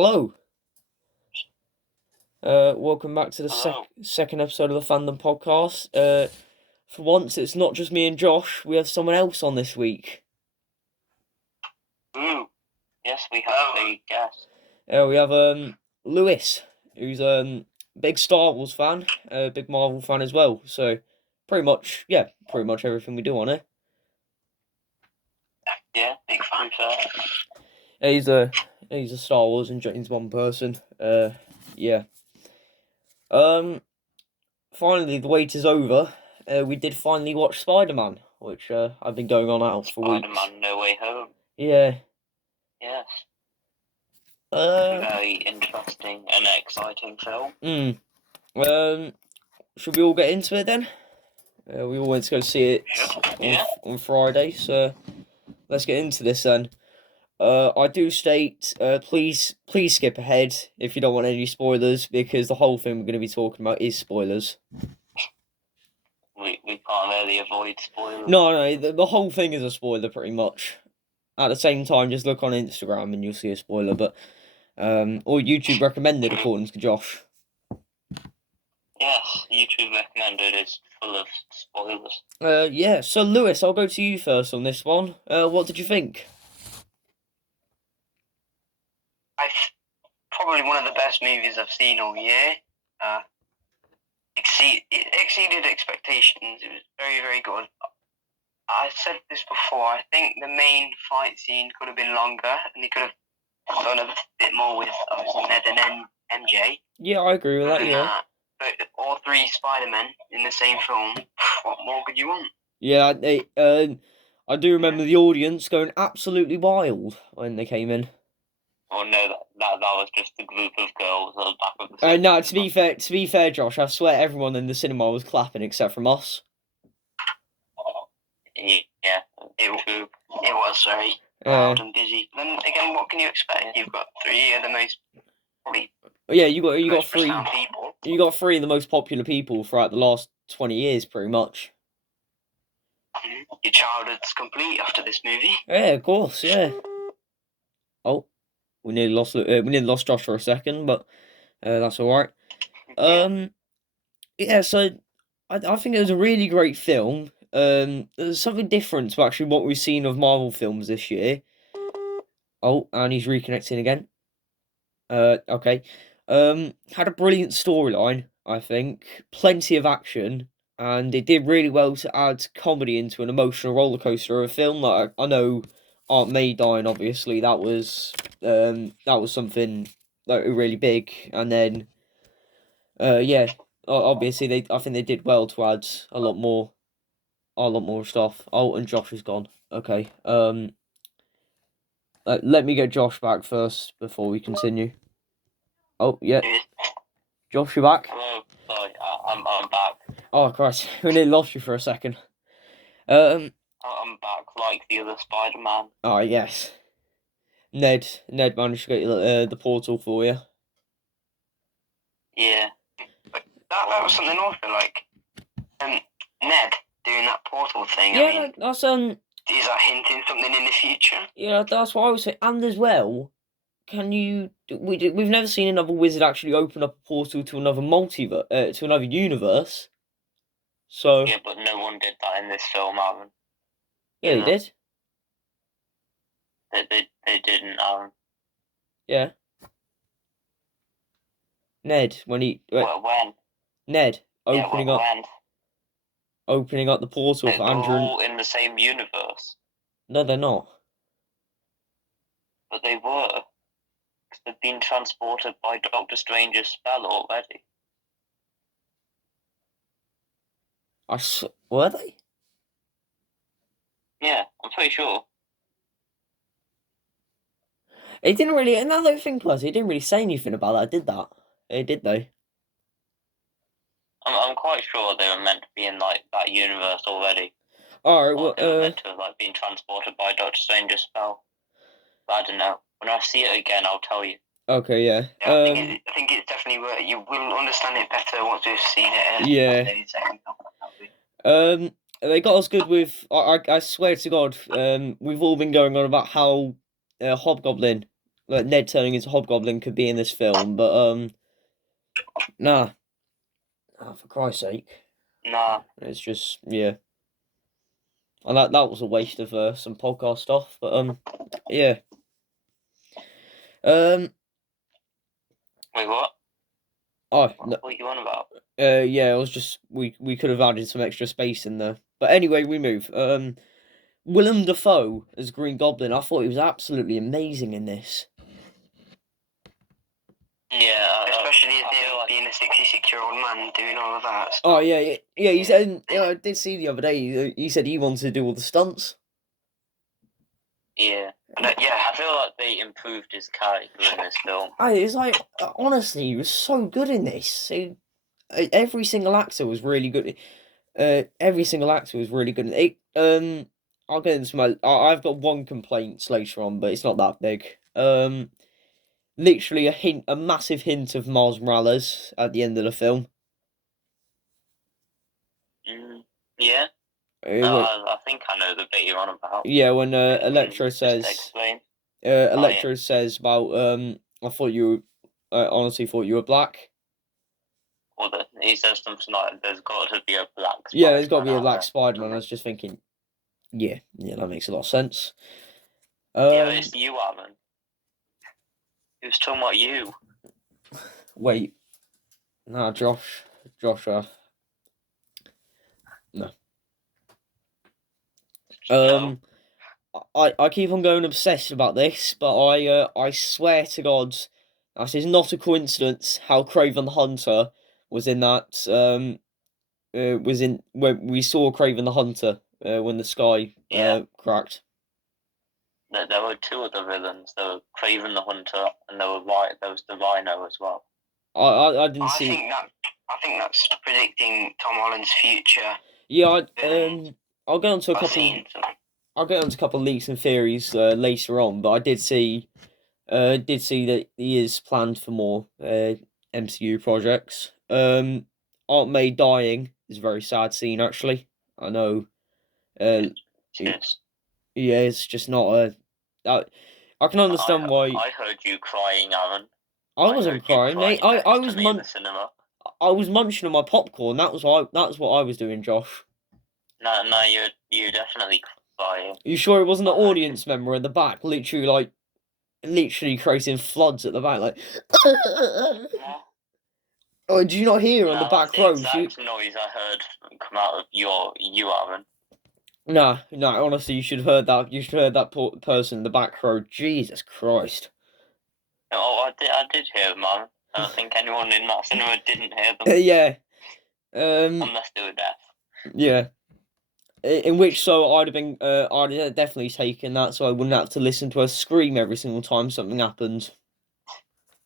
Hello. Welcome back to the second episode of the Fandom podcast. For once, it's not just me and Josh. We have someone else on this week. Yes, we have a guest. We have Lewis, who's big Star Wars fan, big Marvel fan as well. So pretty much everything we do on it. Yeah, big fan. He's a Star Wars and James Bond person. Yeah. Finally, the wait is over. We did finally watch Spiderman, which I've been going on out for weeks. Spiderman No Way Home. Yeah. Yes. Very interesting and exciting film. Should we all get into it then? We all went to go see it on Friday, so let's get into this then. I do state, please skip ahead if you don't want any spoilers, because the whole thing we're going to be talking about is spoilers. We can't really avoid spoilers. No, the whole thing is a spoiler pretty much. At the same time, just look on Instagram and you'll see a spoiler, but or YouTube recommended according to Josh. Yes, YouTube recommended is full of spoilers. Yeah, so Lewis, I'll go to you first on this one. What did you think? Probably one of the best movies I've seen all year. It exceeded expectations. It was very, very good. I said this before. I think the main fight scene could have been longer, and they could have done a bit more with obviously Ned and MJ. Yeah, I agree with that. Yeah. But all three Spider-Men in the same film. What more could you want? Yeah, I do remember the audience going absolutely wild when they came in. Oh no, that was just a group of girls at the back of the cinema. No, to be fair, Josh, I swear everyone in the cinema was clapping except from us. Yeah, it was very loud and busy. Then again, what can you expect? You've got three of the most probably. Yeah, you got three. People. You got three of the most popular people throughout the last 20 years, pretty much. Your childhood's complete after this movie. Yeah, of course. Yeah. Oh, we nearly lost Josh for a second, but that's all right. Yeah. So I think it was a really great film. There's something different to actually what we've seen of Marvel films this year. Oh, and he's reconnecting again. Okay. Had a brilliant storyline, I think. Plenty of action, and it did really well to add comedy into an emotional rollercoaster of a film that I know Aunt May dying, obviously, that was something like really big, and then yeah, obviously I think they did well to add a lot more stuff. Oh, and Josh is gone. Okay. Let me get Josh back first before we continue. Oh, yeah. Josh, you back? Hello. Sorry, I'm back. Oh, Christ. We nearly lost you for a second. I'm back like the other Spider-Man. Oh, yes. Ned managed to get the portal for you. Yeah. But that was something awful, like, Ned doing that portal thing. Yeah, I mean, that's, is that hinting something in the future? Yeah, that's what I was saying. And as well, we've never seen another wizard actually open up a portal to another to another universe. So yeah, but no one did that in this film, Aaron. Yeah, they did. They didn't, Aaron. Yeah. Ned, when he when Ned opening up the portal for Andrew. They're all in the same universe. No, they're not. But they were. Because they've been transported by Doctor Strange's spell already. Were they? Yeah, I'm pretty sure. It didn't really. Another thing was, it didn't really say anything about that. Did that? It did though. I'm quite sure they were meant to be in like that universe already. Alright, well, they were meant to have like been transported by Doctor Strange's spell. But I don't know. When I see it again, I'll tell you. Okay, yeah. I think it's definitely worth. You will understand it better once we've seen it. Yeah. They got us good with. I swear to God. We've all been going on about how Hobgoblin like Ned turning into Hobgoblin could be in this film, but nah. Oh, for Christ's sake. Nah. It's just, yeah. And that was a waste of some podcast stuff, but yeah. Wait, what? Oh, no, What are you on about? yeah, it was just we could have added some extra space in there. But anyway, we move. Willem Dafoe as Green Goblin, I thought he was absolutely amazing in this. Yeah, Especially I feel like being a 66-year-old man doing all of that. Oh yeah. He said, I did see the other day. He said he wanted to do all the stunts. yeah. Yeah. I feel like they improved his character in this film. It's like honestly, he was so good in this. Every single actor was really good. Every single actor was really good. I'll get into my. I've got one complaint later on, but it's not that big. Literally a massive hint of Miles Morales at the end of the film. Yeah. I think I know the bit you're on about. Yeah, when Electro Just says, explain. Electro says about I thought you, honestly thought you were black. Or he says something like, "There's got to be a black." Yeah, there's got to be a Spider-Man black out Spider-Man. I there. was just thinking, yeah, that makes a lot of sense. Yeah, it's you, Alan. He was talking about you. Wait, nah, Joshua, no. No. I keep on going obsessed about this, but I swear to God, this is not a coincidence how Craven the Hunter was in that was in when we saw Craven the Hunter when the sky cracked. There were two other villains. There were Craven the Hunter, and there was the Rhino as well. I didn't see. I think that's predicting Tom Holland's future. Yeah, I'll get onto a couple. Scenes. I'll get onto a couple of leaks and theories later on, but I did see that he is planned for more MCU projects. Aunt May dying is a very sad scene, actually. I know. Yes. Yeah, it's just not a. I can understand why. I heard you crying, Aaron. I wasn't crying, mate. I was in the cinema. I was munching on my popcorn. That's what I was doing, Josh. No, you're definitely crying. You sure it wasn't an audience member in the back, literally creating floods at the back, like. Oh, did you not hear on the back row? That's the exact noise I heard come out of you, Aaron. No, honestly, you should have heard that. You should have heard that person in the back row. Jesus Christ. Oh, I did hear them, man. I don't think anyone in that cinema didn't hear them. Yeah. Unless they were deaf. Yeah. In which so I'd have definitely taken that, so I wouldn't have to listen to her scream every single time something happened.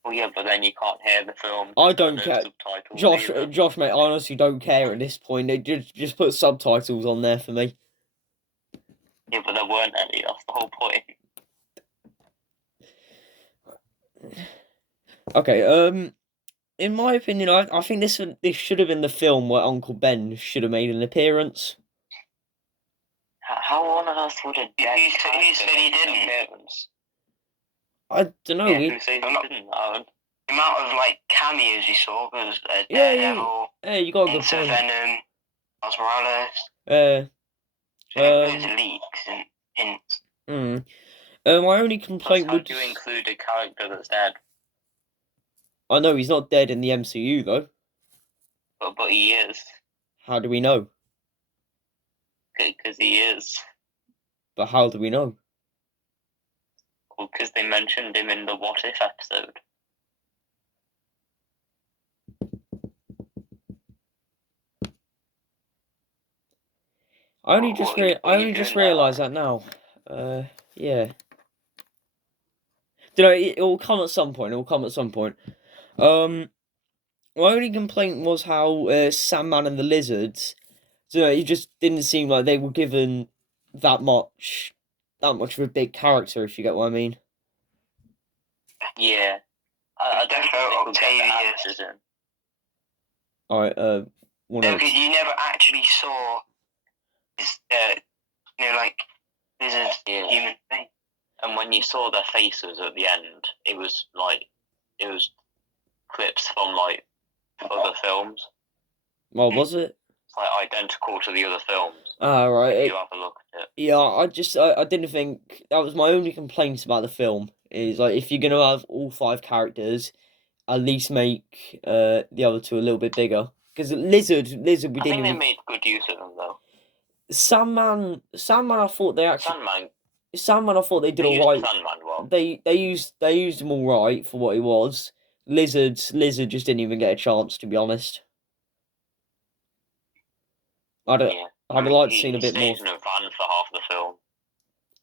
Well, yeah, but then you can't hear the film. I don't care. Josh, mate, I honestly don't care at this point. They just put subtitles on there for me. Yeah, but there weren't any. That's the whole point. Okay. In my opinion, I think this should have been the film where Uncle Ben should have made an appearance. How on earth would a dead Who said he didn't? Appearance? I don't know. Yeah, who said he didn't, Aaron? The amount of cameos you saw was Daredevil. Yeah, you got a good point. Venom, Miles Morales. Those leaks and hints. My only complaint would. would. How do you include a character that's dead? I know he's not dead in the MCU though. But he is. How do we know? Because he is. But how do we know? Well, because they mentioned him in the What If episode. I only just realised that now. Yeah. It will come at some point. My only complaint was how Sandman and the Lizards. It just didn't seem like they were given that much of a big character, if you get what I mean. Yeah. I don't think we'll get the actors in. Alright, because you never actually saw this, lizard human thing. And when you saw their faces at the end, it was clips from like other films. Well, was it? It's like identical to the other films. Ah, right. If you have a look at it. Yeah, I didn't think that was my only complaint about the film. Is like if you're gonna have all 5 characters, at least make the other 2 a little bit bigger. Because Lizard, we I didn't think they even. made good use of them though. Sandman, I thought they actually. Sandman, I thought they did they used alright. Sandman well. They used him all right for what he was. Lizard just didn't even get a chance, to be honest. I'd have liked to seen a bit more. He stayed in a van for half the film.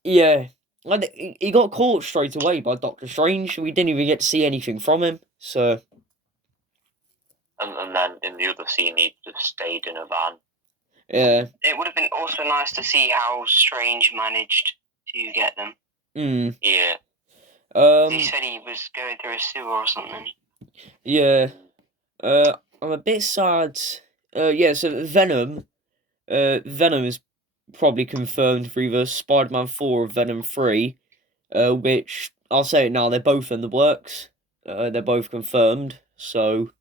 Yeah, and he got caught straight away by Doctor Strange. We didn't even get to see anything from him. So. And then in the other scene, he just stayed in a van. Yeah. It would have been also nice to see how Strange managed to get them. Yeah. He said he was going through a sewer or something. Yeah. I'm a bit sad. Yeah, so Venom is probably confirmed for either Spider-Man 4 or Venom 3, which, I'll say it now, they're both in the works. They're both confirmed, so...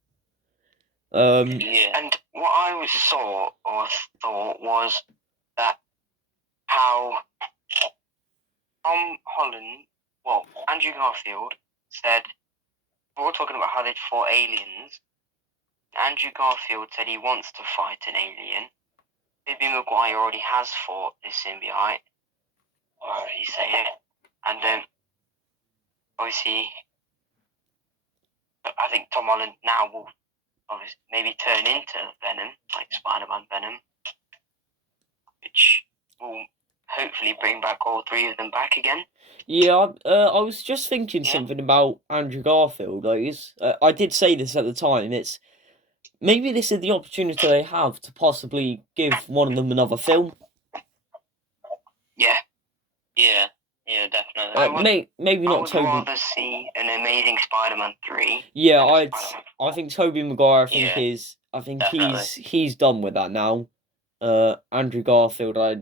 Yeah. And what I saw or thought was that how Tom Holland, well, Andrew Garfield said, we were talking about how they'd fought aliens. Andrew Garfield said he wants to fight an alien. Tobey Maguire already has fought this symbiote, or how do you say it? And obviously, I think Tom Holland now will obviously maybe turn into Venom, like Spider-Man Venom, which will hopefully bring back all 3 of them back again. Yeah, I was just thinking something about Andrew Garfield. Like, I did say this at the time. It's maybe this is the opportunity they have to possibly give one of them another film. Yeah. Yeah, definitely. Maybe not Tobey. I would rather see an Amazing Spider-Man 3. Yeah, I think Tobey Maguire. I think definitely. he's done with that now. Andrew Garfield. I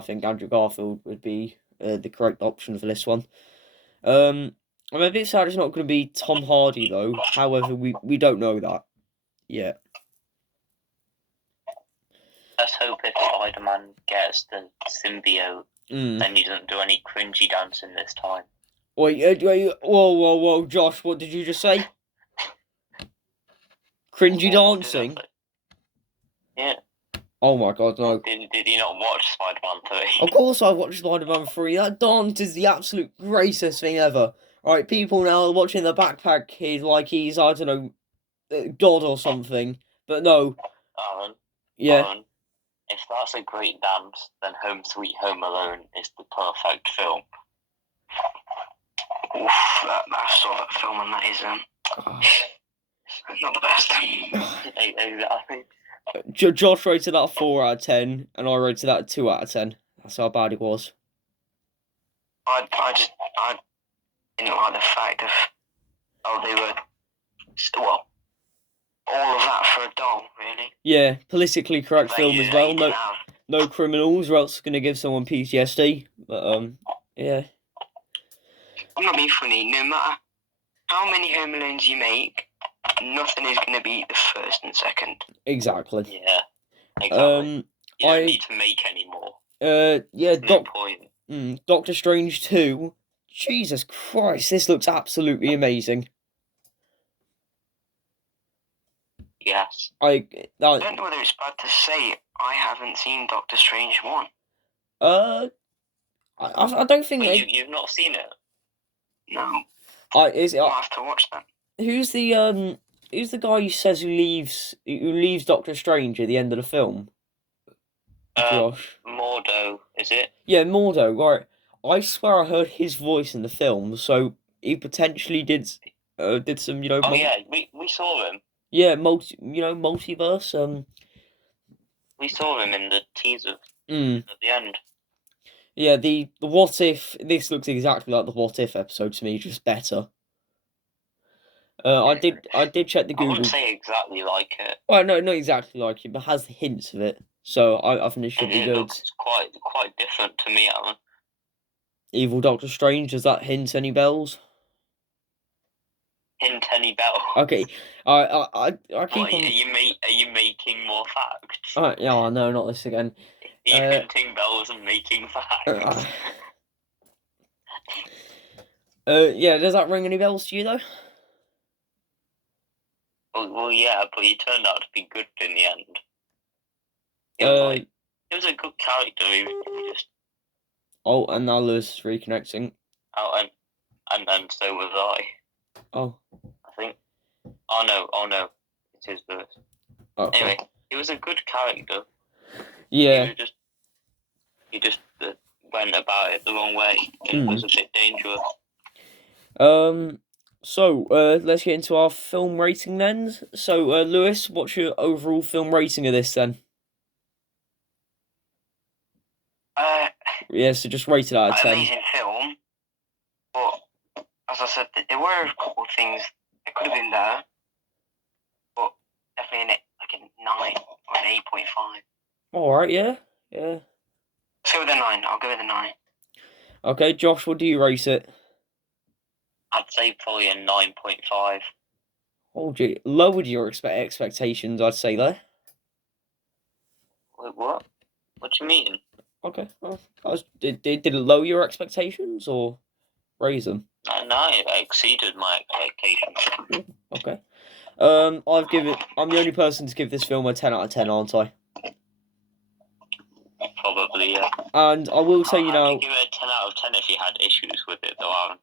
think Andrew Garfield would be the correct option for this one. I'm a bit sad it's not going to be Tom Hardy though. However, we don't know that yet. Let's hope if Spider-Man gets the symbiote, then he doesn't do any cringy dancing this time. Wait, whoa, Josh, what did you just say? Cringy dancing? Yeah. Oh my god, no. Did you not watch Spider-Man 3? Of course I watched Spider-Man 3. That dance is the absolute greatest thing ever. Right, people now watching the backpack kid like he's, I don't know, God or something. But no. Aaron, yeah. Aaron, if that's a great dance, then Home Sweet Home Alone is the perfect film. Oof, I saw that film and that is not the best. Exactly. Josh rated that a 4 out of 10, and I rated that a 2 out of 10. That's how bad it was. I didn't like the fact of they were all of that for a doll, really. Yeah, politically correct film as well. No criminals, or else it's gonna give someone PTSD. But yeah. I'm not being funny. No matter how many Home Alones you make, nothing is going to beat the first and second. Exactly. Yeah. Exactly. You don't need to make any more. Yeah. No point. Doctor Strange 2. Jesus Christ, this looks absolutely amazing. Yes. I don't know whether it's bad to say I haven't seen Doctor Strange 1. I don't think you've not seen it. No. I'll have to watch that. Who's the guy who says who leaves Doctor Strange at the end of the film? Josh. Mordo, is it? Yeah, Mordo. Right. I swear I heard his voice in the film, so he potentially did some, Oh yeah, we saw him. Yeah, multiverse. We saw him in the teaser at the end. Yeah, the What If. This looks exactly like the What If episode to me, just better. I did check the Google. I wouldn't say exactly like it. Well, no, not exactly like it, but has the hints of it. So I think it should be good. It looks quite different to me, Alan. Evil Doctor Strange. Does that hint any bells? Hint any bell? Okay, I keep What, on. are you making more facts? Yeah, no, not this again. Are you hinting bells and making facts? Yeah, does that ring any bells to you though? Well, yeah, but he turned out to be good in the end. He was a good character. He just. Oh, and now Lewis is reconnecting. Oh, and so was I. Oh. I think. Oh no, it is Lewis. Okay. Anyway, he was a good character. Yeah. He just went about it the wrong way. It was a bit dangerous. So, let's get into our film rating then. So, Lewis, what's your overall film rating of this then? Yeah, so just rate it out of 10. Amazing film, but as I said, there were a couple of things that could have been better, but definitely like a 9 or an 8.5. Alright, yeah. Let's go with a 9. I'll go with a 9. Okay, Josh, what do you rate it? I'd say probably a 9.5. Oh, gee, lowered your expectations, I'd say there. Wait, what? What do you mean? Okay, well, did it lower your expectations or raise them? No, it exceeded my expectations. Okay. I'm the only person to give this film a 10 out of 10, aren't I? Probably, yeah. And I will say, you know, I'd give it a 10 out of 10 if you had issues with it, though, Aaron.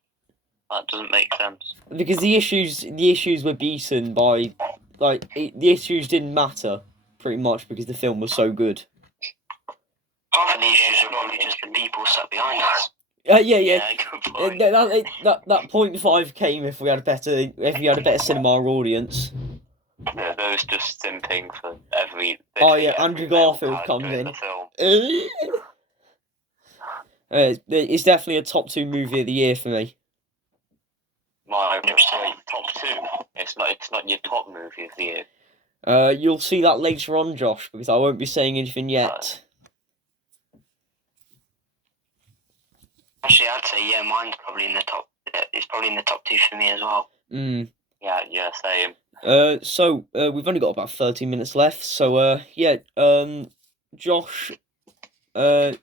That doesn't make sense. because the issues were beaten by, the issues didn't matter, pretty much, because the film was so good. Half of the issues are probably just the people sat behind us. Yeah. Good point. That 0.5 came if we had a better cinema audience. Yeah, those just simping for every. Oh yeah, Andrew Garfield comes in. The film. It's definitely a top 2 movie of the year for me. My top 2. It's not your top movie of the year. You'll see that later on, Josh, because I won't be saying anything yet. Actually, I'd say yeah, mine's probably in the top. It's probably in the top 2 for me as well. Yeah, same. So we've only got about 13 minutes left. So Josh, me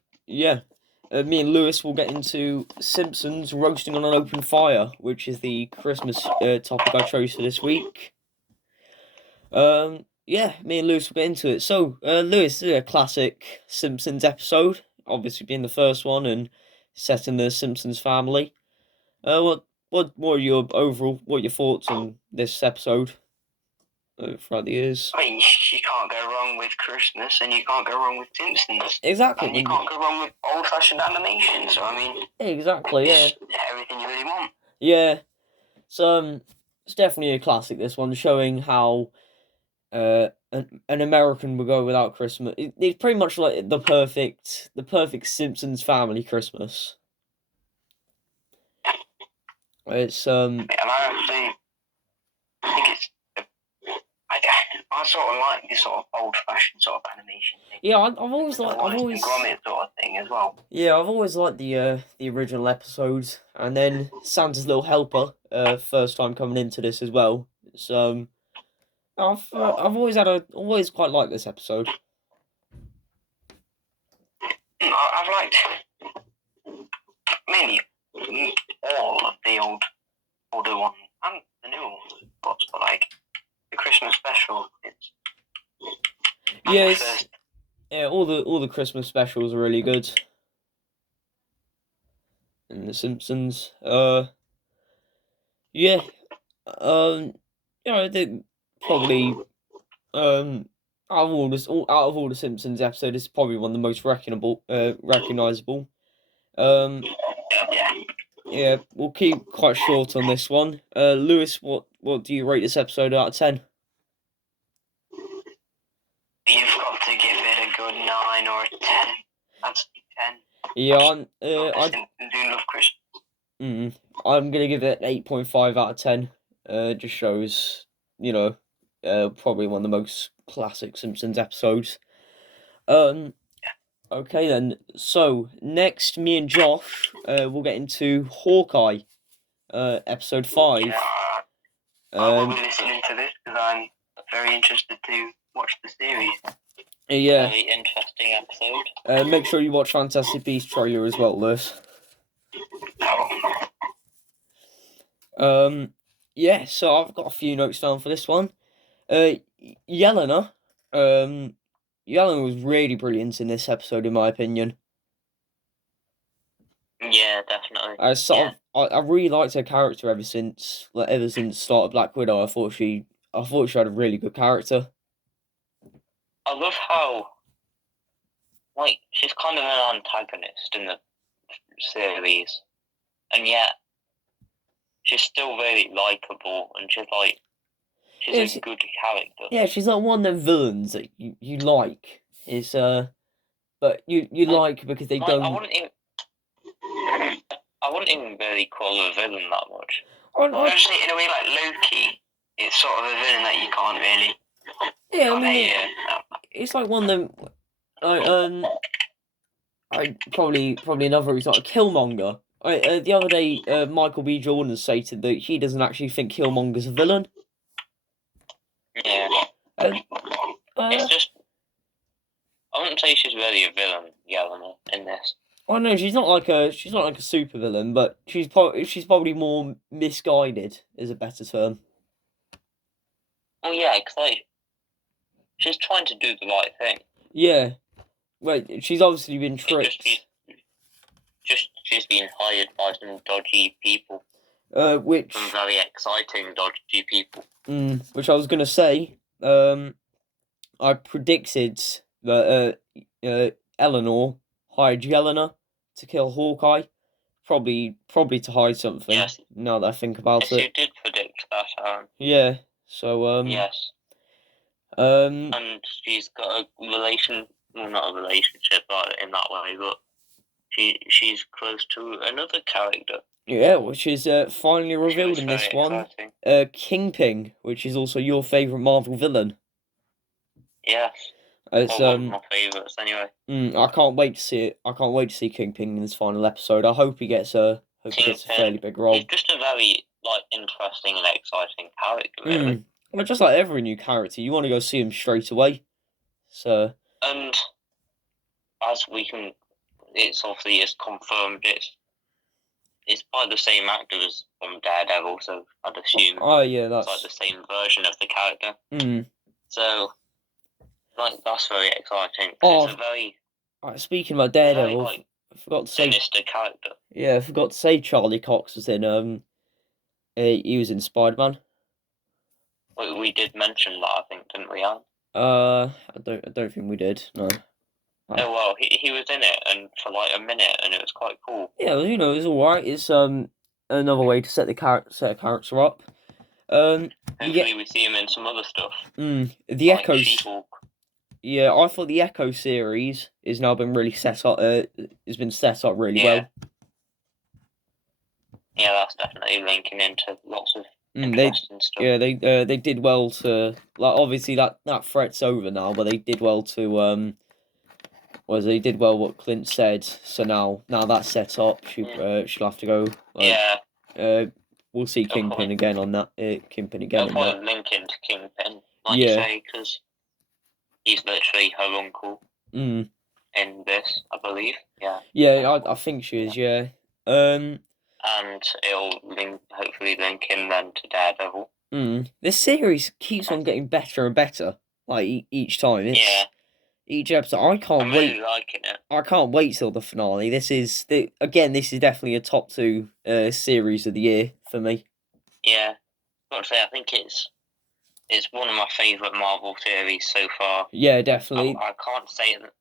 and Lewis will get into Simpsons roasting on an open fire, which is the Christmas topic I chose for this week. Me and Lewis will get into it. So, Lewis, this is a classic Simpsons episode, obviously being the first one and set in the Simpsons family. What are your thoughts on this episode throughout the years? I mean, you can't go wrong with Christmas, and you can't go wrong with Simpsons. Exactly. And you can't go wrong with old-fashioned animation. So I mean, exactly, yeah. Everything you really want. Yeah. So it's definitely a classic. This one showing how an American would go without Christmas. It's pretty much like the perfect Simpsons family Christmas. It's And I think it's. I sort of like this sort of old-fashioned sort of animation thing. Yeah, I've always grommet sort of thing as well. Yeah, I've always liked the original episodes, and then Santa's Little Helper, first time coming into this as well. So I've always quite liked this episode. I've liked mainly all of the older ones and the new ones, but like the Christmas special. All the Christmas specials are really good. And the Simpsons, I think probably out of all the Simpsons episodes, it's probably one of the most recognizable. Yeah, we'll keep quite short on this one. Lewis, what do you rate this episode out of 10? You've got to give it a good 9 or a 10. That's a 10. Yeah, I do love Christmas. I'm gonna give it 8.5 out of 10. Just shows, probably one of the most classic Simpsons episodes. Okay then. So next, me and Josh, we'll get into Hawkeye, episode 5. Yeah, I will Um, be listening to this because I'm very interested to watch the series. yeah. Very interesting episode. Make sure you watch Fantastic Beasts trailer as well, Lewis. Yeah. So I've got a few notes down for this one. Yelena. Yelena was really brilliant in this episode, in my opinion. Yeah, definitely. I really liked her character ever since the start of Black Widow. I thought she had a really good character. I love how, like, she's kind of an antagonist in the series, and yet she's still very likable, and she's a good character. Yeah, she's like one of the villains that you like. But you like because they don't. I wouldn't even really call her a villain that much. Actually, in a way, like Loki, it's sort of a villain that you can't really. Yeah, I mean, it's like one of them. Probably another is like Killmonger. The other day, Michael B. Jordan stated that he doesn't actually think Killmonger's a villain. Yeah. It's just, I wouldn't say she's really a villain, Yelena, in this. Oh no, she's not like a super villain, but she's probably more misguided is a better term. Oh yeah, because she's trying to do the right thing. Yeah, wait, she's obviously been tricked. She's been hired by some dodgy people. Some very exciting dodgy people. Which I was gonna say. I predicted that Eleanor hired Yelena to kill Hawkeye, probably to hide something. Yes. Now that I think about it. You did predict that, Aaron. Yeah. So yes. And she's got a not a relationship, but in that way, but she's close to another character. Yeah, which is finally revealed in this one. Kingpin, which is also your favourite Marvel villain. Yes. It's one of my favourites, anyway. I can't wait to see it. I can't wait to see Kingpin in this final episode. I hope he gets a fairly big role. He's just a very interesting and exciting character, really. Well, just like every new character, you want to go see him straight away. So. And as we can, it's confirmed. It's by the same actor as from Daredevil, so I'd assume. Oh yeah, that's it's like the same version of the character. So. That's very exciting. It's a very. Speaking about Daredevil, I forgot to say. Sinister character. Yeah, I forgot to say Charlie Cox was in. He was in Spiderman. We did mention that, I think, didn't we, Anne? I don't think we did. No. Oh well, he was in it and for a minute, and it was quite cool. Yeah, it was alright. It's another way to set a character up. Hopefully we see him in some other stuff. The Echo. Yeah, I thought the Echo series is now been really set up. Has been set up really well. Yeah, that's definitely linking into lots of interesting stuff. Yeah, they did well to obviously that threat's over now, but they did well to they did well what Clint said. So now that's set up, she'll have to go. We'll see Kingpin again on that. Kingpin again. They'll probably link into Kingpin, you say, because he's literally her uncle in this, I believe. Yeah. Yeah, I think she is. Yeah. And it'll hopefully link in then to Daredevil. This series keeps on getting better and better, each time. Each episode, I can't wait. I'm really liking it. I can't wait till the finale. This is definitely a top 2 series of the year for me. Yeah, I've got to say, I think it's one of my favourite Marvel series so far. Yeah, definitely. I can't say that.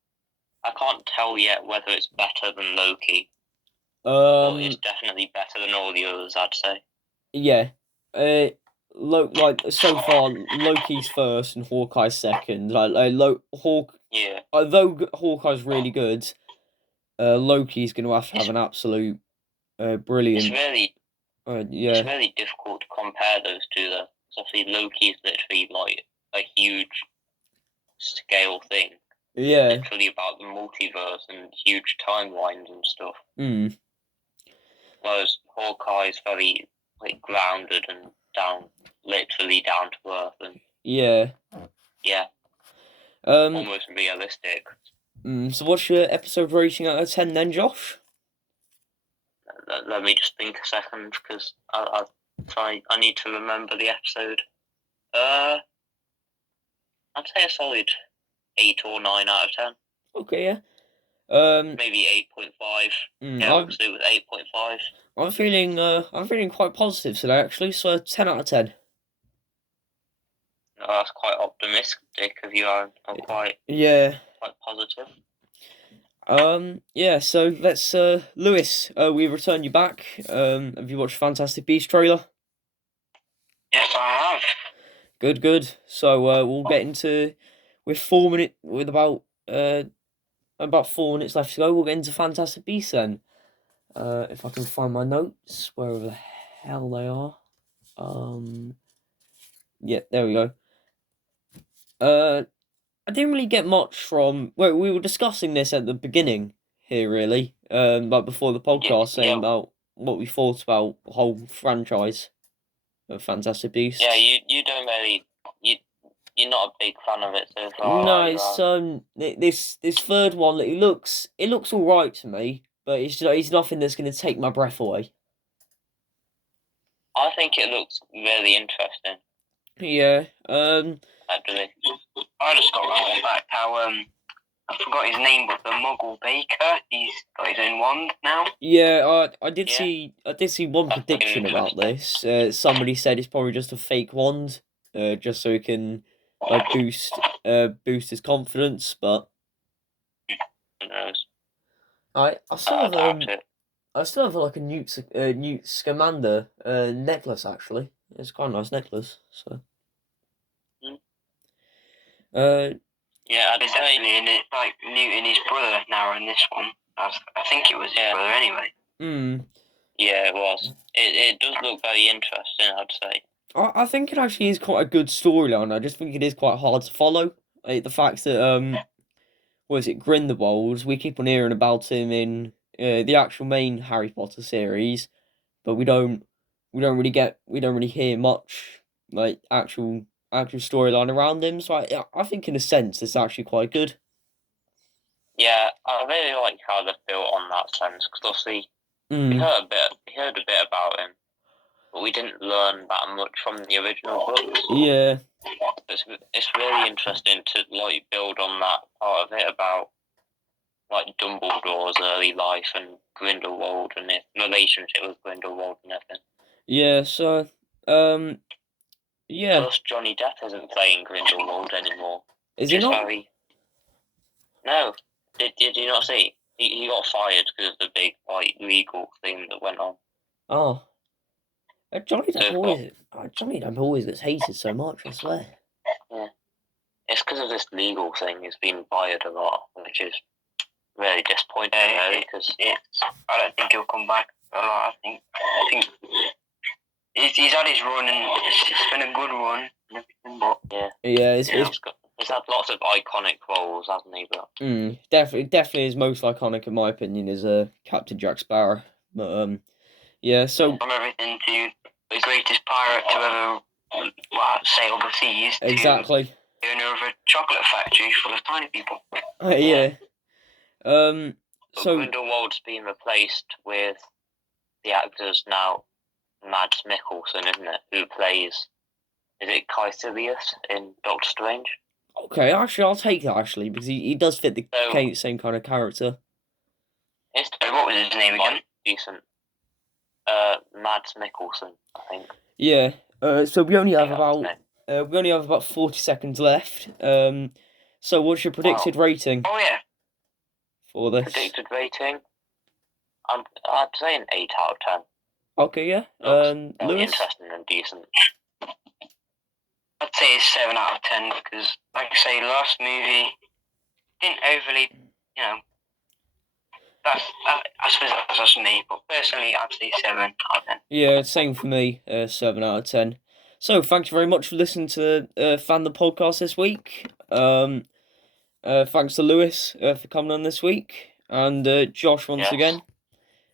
I can't tell yet whether it's better than Loki. But it's definitely better than all the others, I'd say. Yeah. So far, Loki's first and Hawkeye's second. Yeah. Although Hawkeye's really good, Loki's going to have an absolute brilliant. It's really difficult to compare those two, though. So I see Loki's literally a huge scale thing, Yeah. literally about the multiverse and huge timelines and stuff. Whereas Hawkeye's very grounded and literally down to earth, and yeah. almost realistic. So what's your episode rating out of 10 then, Josh? Let me just think a second, because I need to remember the episode. I'd say a solid 8 or 9 out of 10. Okay, yeah. Maybe 8.5. Yeah, I'm obviously it was 8.5. I'm feeling quite positive today, actually. So 10 out of 10. Oh, that's quite optimistic of you, Aaron. I'm quite positive. Yeah. So let's Lewis. We return you back. Have you watched Fantastic Beasts trailer? Yes, I have. Good. So we'll get into with about 4 minutes left to go. We'll get into Fantastic Beasts then. If I can find my notes, wherever the hell they are. Yeah, there we go. I didn't really get much from. Well, we were discussing this at the beginning here, really. Like before the podcast, saying about what we thought about the whole franchise of Fantastic Beasts. Yeah, you don't really. You're not a big fan of it so far. No, it's this third one. It looks all right to me, but it's nothing that's going to take my breath away. I think it looks really interesting. Yeah. Actually, I just got right back how I forgot his name, but the Muggle Baker, he's got his own wand now. Yeah, I did see one prediction about this. Somebody said it's probably just a fake wand, just so he can boost his confidence. But who knows? I still have like a Newt Scamander necklace actually. It's quite a nice necklace. So. Yeah, I'd say in it, like Newt and his brother now in this one. I think it was his brother anyway. Yeah, it was. It does look very interesting, I'd say. I think it actually is quite a good storyline. I just think it is quite hard to follow. Like, the fact that what is it, Grindelwald? We keep on hearing about him in the actual main Harry Potter series, but we don't really hear much like actual storyline around him. So I think in a sense it's actually quite good. Yeah, I really like how they've built on that sense, because obviously we heard a bit about him, but we didn't learn that much from the original books. Yeah. It's really interesting to build on that part of it about Dumbledore's early life and Grindelwald and his relationship with Grindelwald and everything. Yeah, so yeah. Plus Johnny Depp isn't playing Grindelwald anymore. Is he not? No. Did you not see? He got fired because of the big legal thing that went on. Oh. Johnny Depp always gets hated so much, I swear. Yeah. It's because of this legal thing. He's been fired a lot, which is really disappointing, because I don't think he'll come back a lot. I think he's had his run, and it's been a good run and everything, but he's had lots of iconic roles, hasn't he? But definitely his most iconic, in my opinion, is Captain Jack Sparrow. But yeah, so from everything to the greatest pirate to ever sail the seas. Exactly. To owner of a chocolate factory full of tiny people. Yeah. So Grindelwald's been replaced with the actors now. Mads Mikkelsen, isn't it? Who plays? Is it Caecilius in Doctor Strange? Okay, actually, I'll take that because he does fit the same kind of character. What was his name again? Decent. Mads Mikkelsen, I think. Yeah. So we only have about 40 seconds left. So what's your predicted rating? Oh yeah. For this predicted rating? I'd say an 8 out of 10. Okay, yeah. Lewis? Interesting and decent. I'd say it's 7 out of 10 because, like I say, last movie didn't overly, I suppose that's just me, but personally, I'd say 7 out of 10. Yeah, same for me. 7 out of 10. So, thank you very much for listening to the Fandom podcast this week. Thanks to Lewis for coming on this week, and Josh once Yes. again.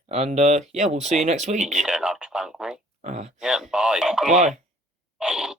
And yeah, we'll see you next week. You don't have to thank me. Ah, Yeah, bye. bye.